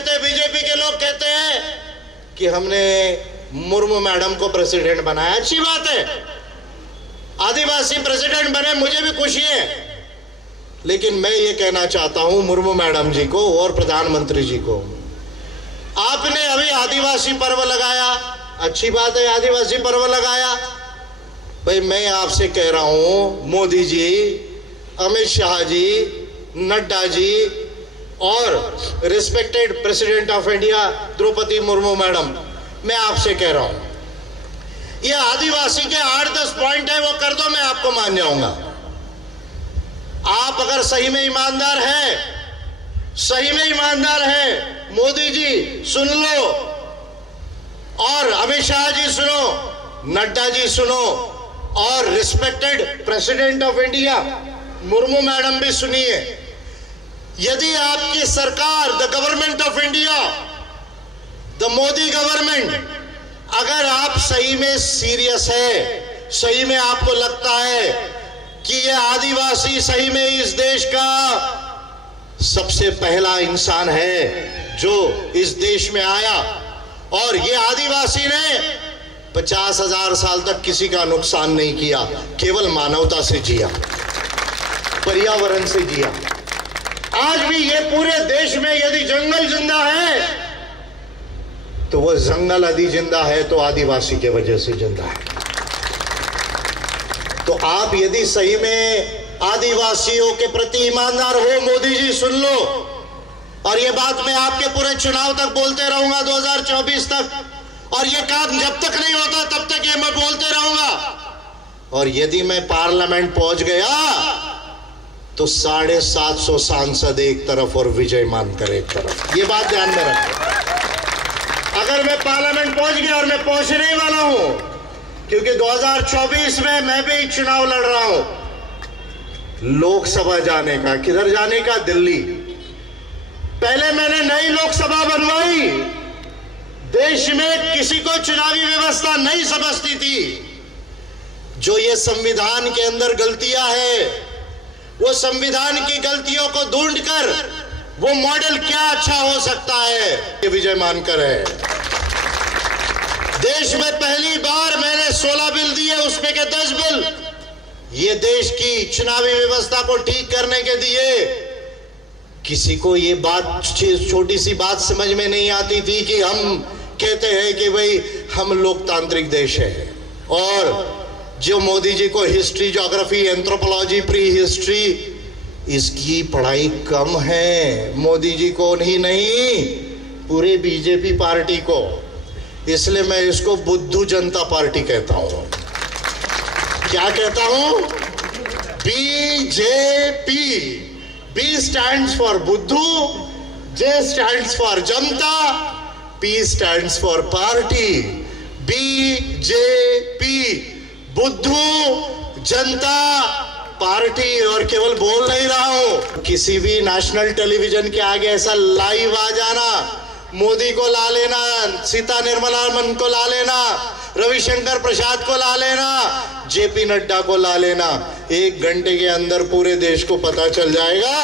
कहते हैं, बीजेपी के लोग कहते हैं कि हमने मुर्मू मैडम को प्रेसिडेंट बनाया। अच्छी बात है, आदिवासी प्रेसिडेंट बने, मुझे भी खुशी है। लेकिन मैं ये कहना चाहता हूं मुर्मू मैडम जी को और प्रधानमंत्री जी को, आपने अभी आदिवासी पर्व लगाया, अच्छी बात है, आदिवासी पर्व लगाया। भाई मैं आपसे कह रहा हूं, मोदी जी, अमित शाह जी, नड्डा जी और respected president of India Draupadi Murmu madam, मैं आपसे कह रहा हूं, ये आदिवासी के 8-10 पॉइंट है, वो कर दो, मैं आपको मान जाऊंगा। आप अगर सही में ईमानदार हैं, सही में ईमानदार हैं, मोदी जी सुन लो और अमित शाह जी सुनो, नड्डा जी सुनो और respected president of India Murmu madam भी सुनिए। यदि आपकी सरकार, the government of India, the Modi government, अगर आप सही में सीरियस है, सही में आपको लगता है कि ये आदिवासी सही में इस देश का सबसे पहला इंसान है जो इस देश में आया, और ये आदिवासी ने 50,000 साल तक किसी का नुकसान नहीं किया, केवल मानवता से जिया, पर्यावरण से जिया। आज भी ये पूरे देश में यदि जंगल जिंदा है तो वो जंगल यदि जिंदा है तो आदिवासी के वजह से जिंदा है। तो आप यदि सही में आदिवासियों के प्रति ईमानदार हो, मोदी जी सुन लो, और ये बात मैं आपके पूरे चुनाव तक बोलते रहूंगा, 2024 तक, और ये काम जब तक नहीं होता तब तक ये मैं बोलते रहूंगा। और यदि मैं पार्लियामेंट पहुंच गया तो 750 सांसद एक तरफ और विजय मानकर एक तरफ, ये बात ध्यान में रखें। अगर मैं पार्लियामेंट पहुंच गया, और मैं पहुंचने ही वाला हूं, क्योंकि 2024 में मैं भी चुनाव लड़ रहा हूं लोकसभा जाने का। किधर जाने का? दिल्ली। पहले मैंने नई लोकसभा बनवाई, देश में किसी को चुनावी व्यवस्था नहीं समझती थी। जो ये संविधान के अंदर गलतियां है, वो संविधान की गलतियों को ढूंढकर वो मॉडल क्या अच्छा हो सकता है, ये विजय मानकर है। देश में पहली बार मैंने 16 बिल दिए, उसमें के 10 बिल ये देश की चुनावी व्यवस्था को ठीक करने के दिए। किसी को ये बात, छोटी सी बात समझ में नहीं आती थी कि हम कहते हैं कि भाई हम लोकतांत्रिक देश है, और जो मोदी जी को history, geography, anthropology, pre history, इसकी पढ़ाई कम है, मोदी जी को नहीं, पूरे बीजेपी पार्टी को। इसलिए मैं इसको बुद्धू जनता पार्टी कहता हूं। क्या कहता हूं? बीजेपी। बी स्टैंड्स फॉर बुद्धू, जे stands for Janata, P stands for party. BJP, बुद्धू जनता पार्टी। और केवल बोल नहीं रहा हूं, किसी भी नेशनल टेलीविजन के आगे ऐसा लाइव आ जाना, मोदी को ला लेना, सीता निर्मलामन को ला लेना, रविशंकर प्रसाद को ला लेना, जेपी नड्डा को ला लेना, 1 घंटे के अंदर पूरे देश को पता चल जाएगा